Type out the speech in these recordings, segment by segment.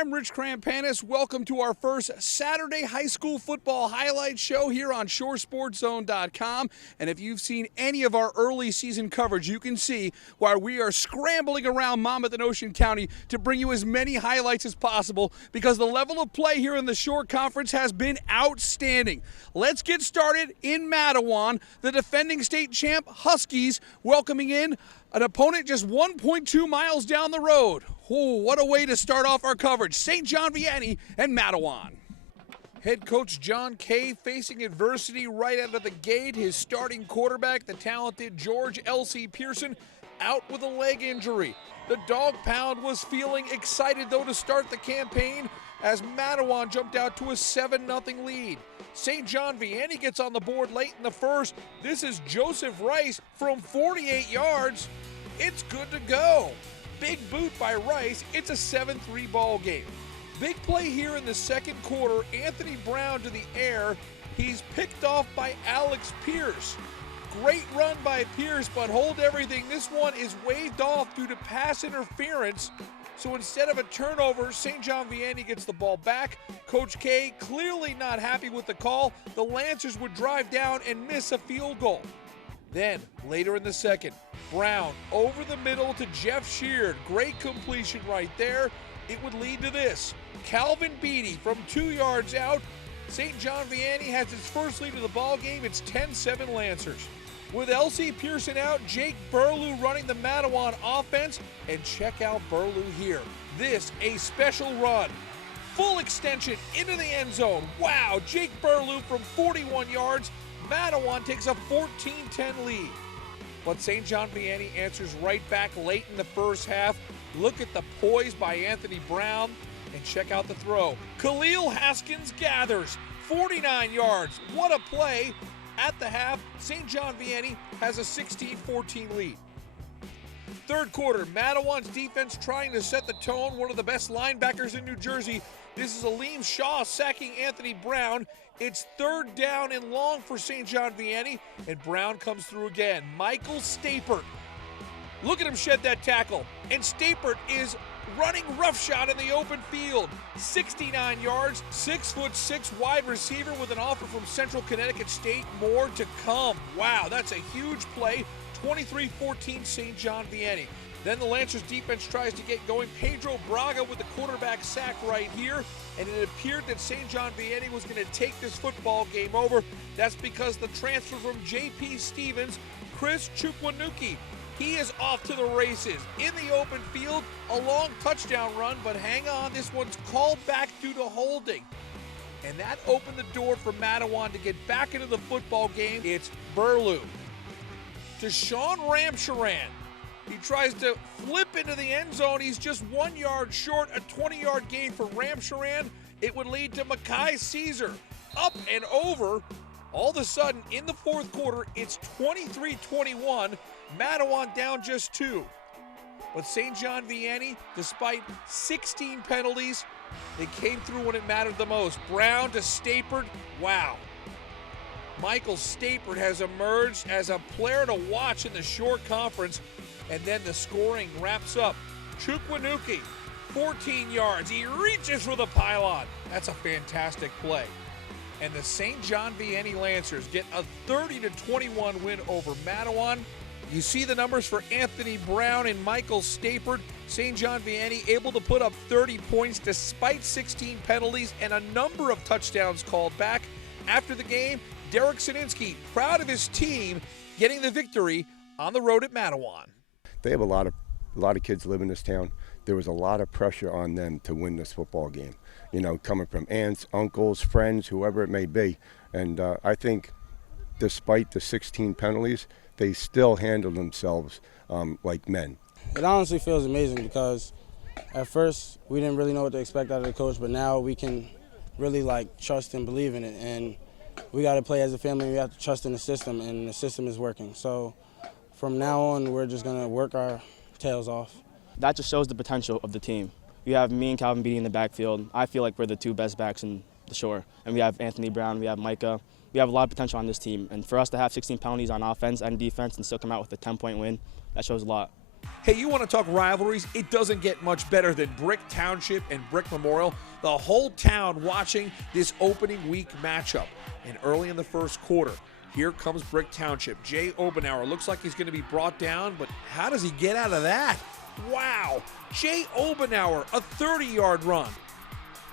I'm Rich Krampanis. Welcome to our first Saturday high school football highlight show here on ShoreSportsZone.com. And if you've seen any of our early season coverage, you can see why we are scrambling around Monmouth and Ocean County to bring you as many highlights as possible because the level of play here in the Shore Conference has been outstanding. Let's get started in Matawan. The defending state champ Huskies welcoming in an opponent just 1.2 miles down the road. Oh, what a way to start off our coverage. St. John Vianney and Matawan. Head coach John Kay facing adversity right out of the gate. His starting quarterback, the talented George L.C. Pearson, out with a leg injury. The Dog Pound was feeling excited, though, to start the campaign as Matawan jumped out to a 7-0 lead. St. John Vianney gets on the board late in the first. This is Joseph Rice from 48 yards. It's good to go. Big boot by Rice. It's a 7-3 ball game. Big play here in the second quarter. Anthony Brown to the air. He's picked off by Alex Pierce. Great run by Pierce, but hold everything. This one is waved off due to pass interference. So instead of a turnover, St. John Vianney gets the ball back. Coach K clearly not happy with the call. The Lancers would drive down and miss a field goal. Then, later in the second, Brown over the middle to Jeff Sheard. Great completion right there. It would lead to this. Calvin Beatty from 2 yards out. St. John Vianney has its first lead of the ball game. It's 10-7 Lancers. With L.C. Pearson out, Jake Burlew running the Matawan offense. And check out Burlew here. This, a special run. Full extension into the end zone. Wow, Jake Burlew from 41 yards. Matawan takes a 14-10 lead. But St. John Vianney answers right back late in the first half. Look at the poise by Anthony Brown. And check out the throw. Khalil Haskins gathers 49 yards. What a play. At the half, St. John Vianney has a 16-14 lead. Third quarter, Matawan's defense trying to set the tone. One of the best linebackers in New Jersey. This is Aleem Shaw sacking Anthony Brown. It's third down and long for St. John Vianney, and Brown comes through again. Michael Stapert. Look at him shed that tackle. And Stapert is running roughshod in the open field. 69 yards, 6'6" wide receiver with an offer from Central Connecticut State. More to come. Wow, that's a huge play. 23-14 St. John Vianney. Then the Lancers defense tries to get going. Pedro Braga with the quarterback sack right here. And it appeared that St. John Vianney was going to take this football game over. That's because the transfer from J.P. Stevens, Chris Chukwanuki, he is off to the races. In the open field, a long touchdown run, but hang on, this one's called back due to holding. And that opened the door for Matawan to get back into the football game. It's Burlew to Sean Ramcharan. He tries to flip into the end zone. He's just 1 yard short, a 20-yard gain for Ramcharan. It would lead to Mackay Caesar. Up and over. All of a sudden, in the fourth quarter, it's 23-21. Matawan down just 2. But St. John Vianney, despite 16 penalties, they came through when it mattered the most. Brown to Stapert. Wow. Michael Stapert has emerged as a player to watch in the Shore Conference. And then the scoring wraps up. Chukwanuki, 14 yards. He reaches for the pylon. That's a fantastic play. And the St. John Vianney Lancers get a 30-21 win over Matawan. You see the numbers for Anthony Brown and Michael Stapert. St. John Vianney able to put up 30 points despite 16 penalties and a number of touchdowns called back. After the game, Derek Sininsky, proud of his team, getting the victory on the road at Matawan. They have a lot of kids live in this town. There was a lot of pressure on them to win this football game. You know, coming from aunts, uncles, friends, whoever it may be. And I think despite the 16 penalties, they still handled themselves like men. It honestly feels amazing because at first we didn't really know what to expect out of the coach, but now we can really trust and believe in it. And we got to play as a family. We have to trust in the system, and the system is working. So from now on, we're just going to work our tails off. That just shows the potential of the team. You have me and Calvin Beatty in the backfield. I feel like we're the two best backs in the Shore. And we have Anthony Brown, we have Micah. We have a lot of potential on this team. And for us to have 16 penalties on offense and defense and still come out with a 10-point win, that shows a lot. Hey, you want to talk rivalries? It doesn't get much better than Brick Township and Brick Memorial. The whole town watching this opening week matchup. And early in the first quarter, here comes Brick Township. Jay Obenauer looks like he's going to be brought down, but how does he get out of that? Wow! Jay Obenauer, a 30-yard run.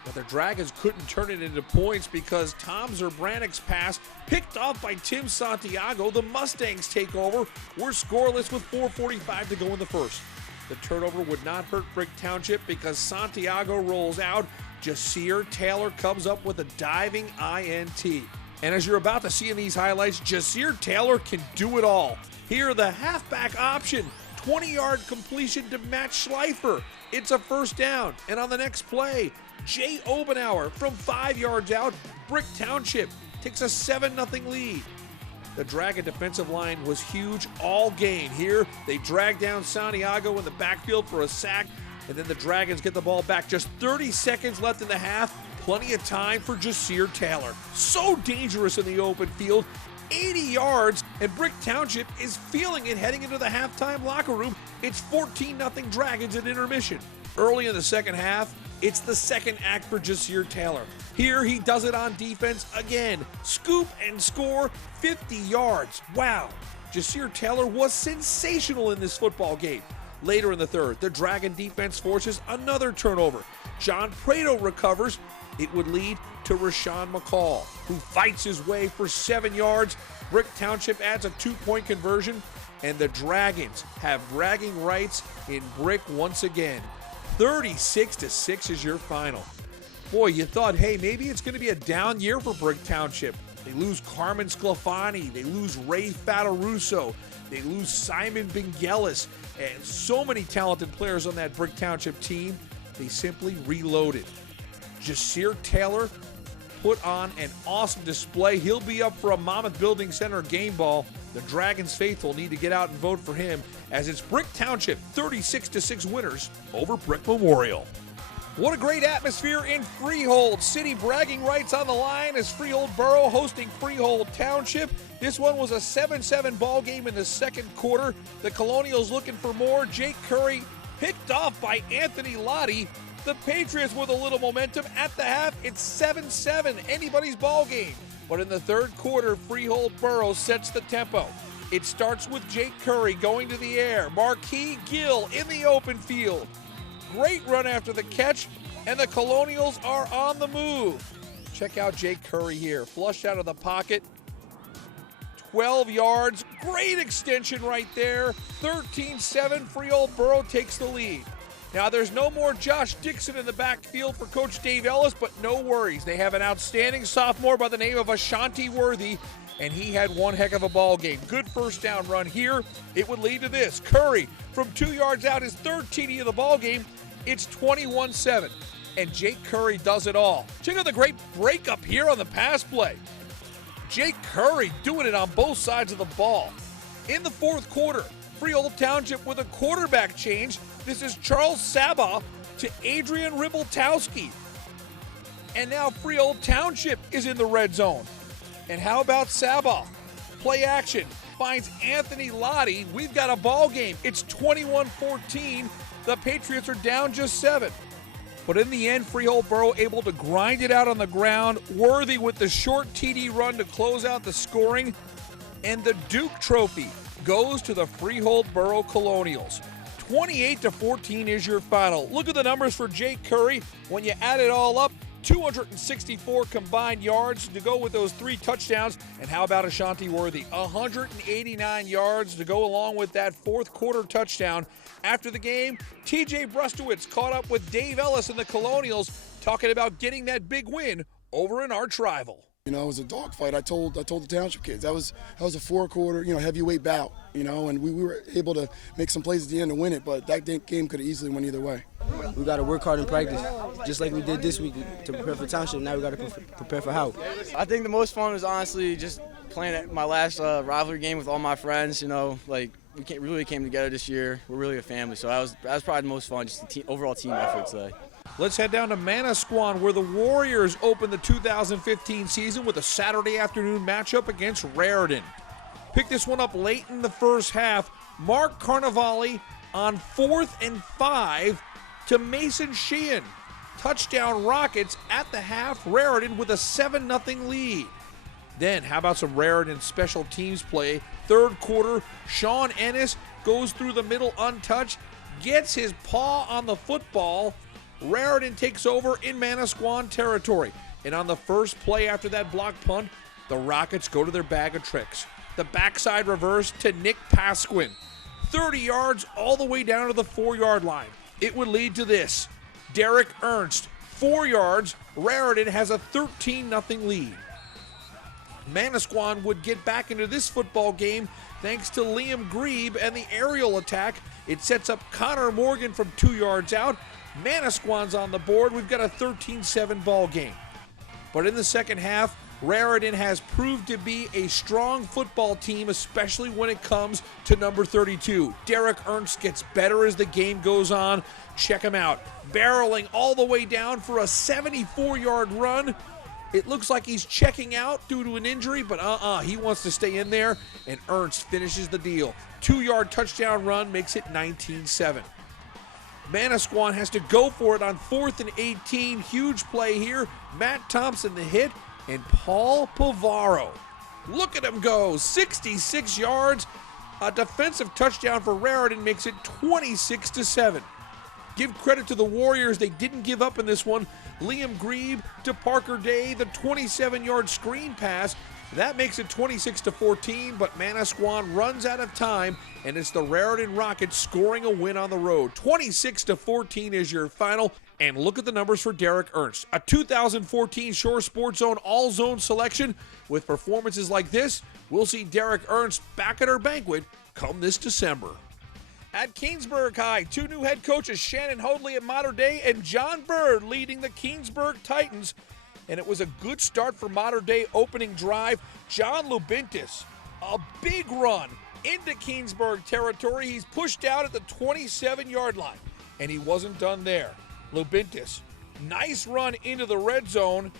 But the Dragons couldn't turn it into points because Tom Zerbranik's pass picked off by Tim Santiago. The Mustangs take over. We're scoreless with 4:45 to go in the first. The turnover would not hurt Brick Township because Santiago rolls out. Jasir Taylor comes up with a diving INT. And as you're about to see in these highlights, Jasir Taylor can do it all. Here, the halfback option, 20-yard completion to Matt Schleifer. It's a first down. And on the next play, Jay Obenauer from 5 yards out. Brick Township takes a 7-0 lead. The Dragon defensive line was huge all game. Here, they drag down Santiago in the backfield for a sack, and then the Dragons get the ball back. Just 30 seconds left in the half. Plenty of time for Jasir Taylor. So dangerous in the open field. 80 yards, and Brick Township is feeling it heading into the halftime locker room. It's 14-0 Dragons at intermission. Early in the second half, it's the second act for Jasir Taylor. Here he does it on defense again. Scoop and score, 50 yards. Wow. Jasir Taylor was sensational in this football game. Later in the third, the Dragon defense forces another turnover. John Prado recovers. It would lead to Rashawn McCall, who fights his way for 7 yards. Brick Township adds a 2-point conversion, and the Dragons have bragging rights in Brick once again. 36-6 is your final. Boy, you thought, hey, maybe it's going to be a down year for Brick Township. They lose Carmen Sclafani. They lose Ray Fataruso. They lose Simon Bengelis. And so many talented players on that Brick Township team. They simply reloaded. Jasir Taylor put on an awesome display. He'll be up for a Monmouth Building Center game ball. The Dragons faithful need to get out and vote for him, as it's Brick Township 36-6 winners over Brick Memorial. What a great atmosphere in Freehold. City bragging rights on the line as Freehold Boro hosting Freehold Township. This one was a 7-7 ball game in the second quarter. The Colonials looking for more. Jake Curry picked off by Anthony Lottie. The Patriots with a little momentum at the half. It's 7-7, anybody's ball game. But in the third quarter, Freehold Boro sets the tempo. It starts with Jake Curry going to the air. Marquis Gill in the open field. Great run after the catch, and the Colonials are on the move. Check out Jake Curry here. Flushed out of the pocket. 12 yards. Great extension right there. 13-7. Freehold Boro takes the lead. Now, there's no more Josh Dixon in the backfield for Coach Dave Ellis, but no worries. They have an outstanding sophomore by the name of Ashanti Worthy, and he had one heck of a ball game. Good first down run here. It would lead to this. Curry from 2 yards out, his third TD of the ball game. It's 21-7, and Jake Curry does it all. Check out the great breakup here on the pass play. Jake Curry doing it on both sides of the ball. In the fourth quarter, Freehold Township with a quarterback change. This is Charles Sabah to Adrian Ribeltowski. And now Freehold Township is in the red zone. And how about Sabah? Play action. Finds Anthony Lottie. We've got a ball game. It's 21-14. The Patriots are down just 7. But in the end, Freehold Boro able to grind it out on the ground. Worthy with the short TD run to close out the scoring. And the Duke Trophy goes to the Freehold Boro Colonials. 28-14 is your final. Look at the numbers for Jake Curry. When you add it all up, 264 combined yards to go with those 3 touchdowns. And how about Ashanti Worthy? 189 yards to go along with that fourth quarter touchdown. After the game, TJ Brustowitz caught up with Dave Ellis and the Colonials, talking about getting that big win over an arch rival. You know, it was a dogfight. I told the Township kids that was a 4-quarter, heavyweight bout. And we were able to make some plays at the end to win it, but that game could have easily went either way. We got to work hard in practice, just like we did this week to prepare for Township. Now we got to prepare for Howell. I think the most fun was honestly just playing at my last rivalry game with all my friends. We really came together this year. We're really a family, so that was probably the most fun, just the overall team effort today. Let's head down to Manasquan, where the Warriors open the 2015 season with a Saturday afternoon matchup against Raritan. Pick this one up late in the first half. Mark Carnevale on 4th and 5 to Mason Sheehan. Touchdown Rockets at the half, Raritan with a 7-0 lead. Then, how about some Raritan special teams play? Third quarter, Sean Ennis goes through the middle untouched, gets his paw on the football. Raritan takes over in Manasquan territory. And on the first play after that block punt, the Rockets go to their bag of tricks. The backside reverse to Nick Pasquin. 30 yards all the way down to the 4-yard line. It would lead to this. Derek Ernst, 4 yards. Raritan has a 13-0 lead. Manasquan would get back into this football game thanks to Liam Grebe and the aerial attack. It sets up Connor Morgan from 2 yards out. Manasquan's on the board. We've got a 13-7 ball game. But in the second half, Raritan has proved to be a strong football team, especially when it comes to number 32. Derek Ernst gets better as the game goes on. Check him out. Barreling all the way down for a 74-yard run. It looks like he's checking out due to an injury, but he wants to stay in there, and Ernst finishes the deal. 2-yard touchdown run makes it 19-7. Manasquan has to go for it on 4th and 18. Huge play here. Matt Thompson the hit, and Paul Pavaro. Look at him go, 66 yards. A defensive touchdown for Raritan makes it 26-7. Give credit to the Warriors, they didn't give up in this one. Liam Grebe to Parker Day, the 27-yard screen pass. That makes it 26-14, but Manasquan runs out of time, and it's the Raritan Rockets scoring a win on the road. 26-14 is your final, and look at the numbers for Derek Ernst. A 2014 Shore Sports Zone All-Zone selection. With performances like this, we'll see Derek Ernst back at our banquet come this December. At Kingsburg High, 2 new head coaches, Shannon Hoadley at Mater Dei and John Bird leading the Kingsburg Titans. And it was a good start for Mater Dei opening drive. John Lubintis, a big run into Kingsburg territory. He's pushed out at the 27-yard line, and he wasn't done there. Lubintis, nice run into the red zone,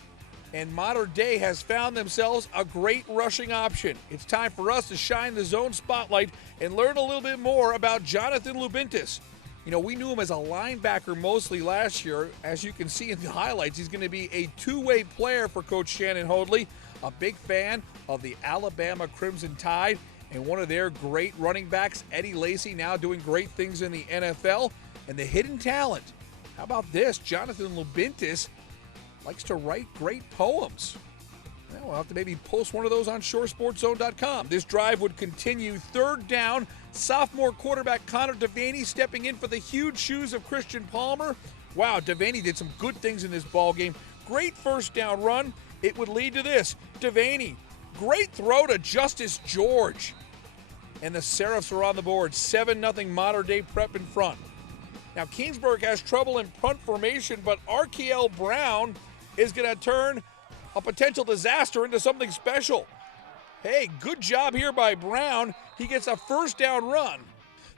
and Mater Dei has found themselves a great rushing option. It's time for us to shine the zone spotlight and learn a little bit more about Jonathan Lubintis. You know, we knew him as a linebacker mostly last year. As you can see in the highlights, he's going to be a two-way player for Coach Shannon Hoadley. A big fan of the Alabama Crimson Tide and one of their great running backs, Eddie Lacy, now doing great things in the NFL. And the hidden talent. How about this? Jonathan Lubintis likes to write great poems. Well, we'll have to maybe post one of those on shoresportszone.com. This drive would continue. 3rd down. Sophomore quarterback Connor Vianney stepping in for the huge shoes of Christian Palmer. Wow, Vianney did some good things in this ball game. Great first down run. It would lead to this. Vianney, great throw to Justice George. And the Seraphs are on the board. 7-0 Mater Dei Prep in front. Now, Kingsburg has trouble in punt formation, but Arkiel Brown is going to turn a potential disaster into something special. Hey, good job here by Brown. He gets a first down run.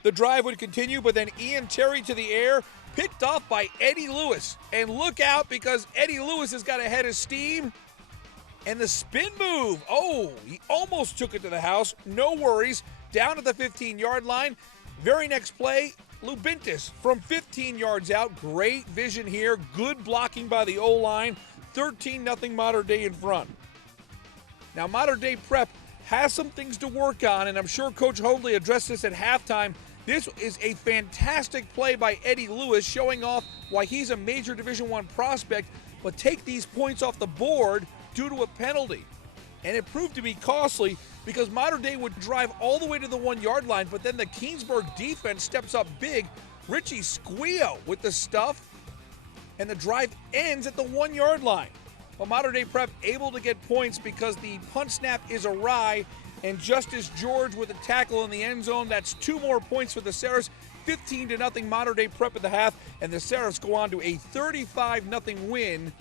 The drive would continue, but then Ian Terry to the air, picked off by Eddie Lewis. And look out, because Eddie Lewis has got a head of steam. And the spin move. Oh, he almost took it to the house. No worries. Down at the 15-yard line. Very next play, Lubintis from 15 yards out. Great vision here. Good blocking by the O-line. 13-0 Mater Dei in front. Now, Mater Dei Prep has some things to work on, and I'm sure Coach Hoadley addressed this at halftime. This is a fantastic play by Eddie Lewis, showing off why he's a major Division I prospect, but take these points off the board due to a penalty. And it proved to be costly because Mater Dei would drive all the way to the 1-yard line, but then the Kingsburg defense steps up big. Richie Squio with the stuff, and the drive ends at the 1-yard line. Well, Mater Dei Prep able to get points because the punt snap is awry, and Justice George with a tackle in the end zone. That's 2 more points for the Seraphs. 15-0 Mater Dei Prep at the half, and the Seraphs go on to a 35-0 win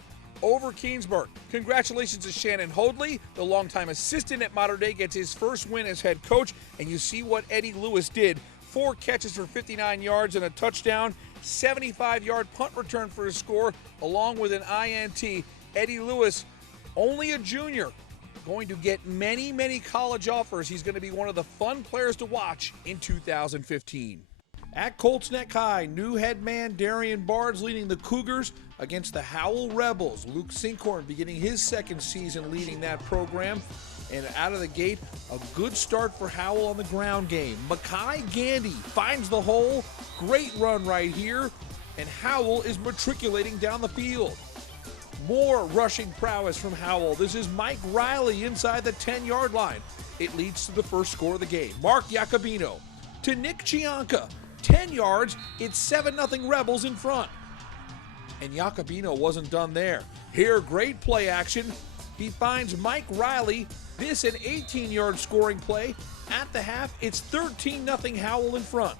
over Keansburg. Congratulations to Shannon Hoadley, the longtime assistant at Mater Dei, gets his first win as head coach, and you see what Eddie Lewis did. 4 catches for 59 yards and a touchdown, 75-yard punt return for his score, along with an INT. Eddie Lewis, only a junior, going to get many, many college offers. He's going to be one of the fun players to watch in 2015. At Colts Neck High, new head man Darian Barnes leading the Cougars against the Howell Rebels. Luke Sinkhorn beginning his second season leading that program. And out of the gate, a good start for Howell on the ground game. Makai Gandy finds the hole. Great run right here. And Howell is matriculating down the field. More rushing prowess from Howell. This is Mike Riley inside the 10-yard line. It leads to the first score of the game. Mark Iacobino to Nick Chianca. 10 yards, it's 7-0 Rebels in front. And Iacobino wasn't done there. Here, great play action. He finds Mike Riley. This an 18-yard scoring play. At the half, it's 13-0 Howell in front.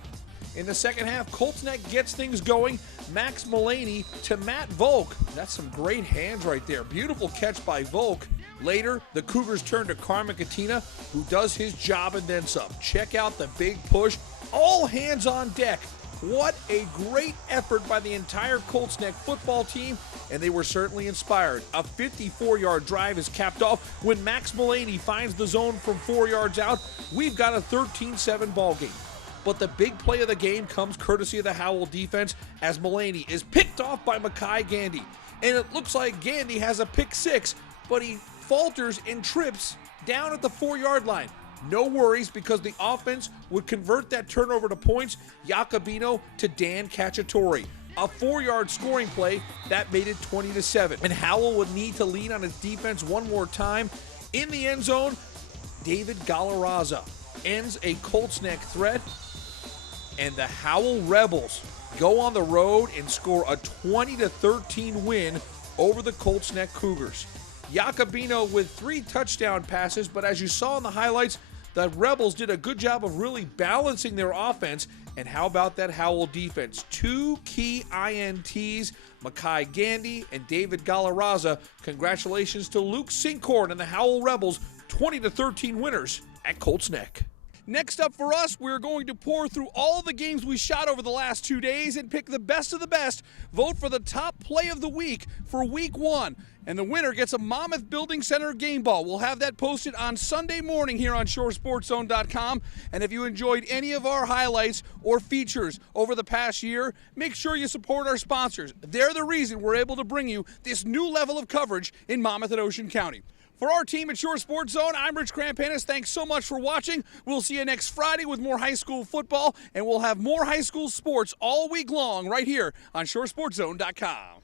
In the second half, Colts Neck gets things going. Max Mullaney to Matt Volk. That's some great hands right there. Beautiful catch by Volk. Later, the Cougars turn to Carmen Katina, who does his job and then some. Check out the big push. All hands on deck. What a great effort by the entire Colts Neck football team, and they were certainly inspired. A 54-yard drive is capped off when Max Mullaney finds the zone from 4 yards out. We've got a 13-7 ball game. But the big play of the game comes courtesy of the Howell defense as Mullaney is picked off by Makai Gandy. And it looks like Gandy has a pick six, but he falters and trips down at the 4-yard line. No worries, because the offense would convert that turnover to points. Iacobino to Dan Cacciatore. A 4-yard scoring play that made it 20-7. And Howell would need to lean on his defense one more time. In the end zone, David Galarraza ends a Colts Neck threat. And the Howell Rebels go on the road and score a 20-13 win over the Colts Neck Cougars. Iacobino with 3 touchdown passes, but as you saw in the highlights, the Rebels did a good job of really balancing their offense. And how about that Howell defense? 2 key INTs, Makai Gandy and David Galarraza. Congratulations to Luke Sinkhorn and the Howell Rebels, 20-13 winners at Colts Neck. Next up for us, we're going to pour through all the games we shot over the last 2 days and pick the best of the best. Vote for the top play of the week for week 1. And the winner gets a Monmouth Building Center game ball. We'll have that posted on Sunday morning here on ShoreSportsZone.com. And if you enjoyed any of our highlights or features over the past year, make sure you support our sponsors. They're the reason we're able to bring you this new level of coverage in Monmouth and Ocean County. For our team at Shore Sports Zone, I'm Rich Krampanis. Thanks so much for watching. We'll see you next Friday with more high school football, and we'll have more high school sports all week long right here on ShoreSportsZone.com.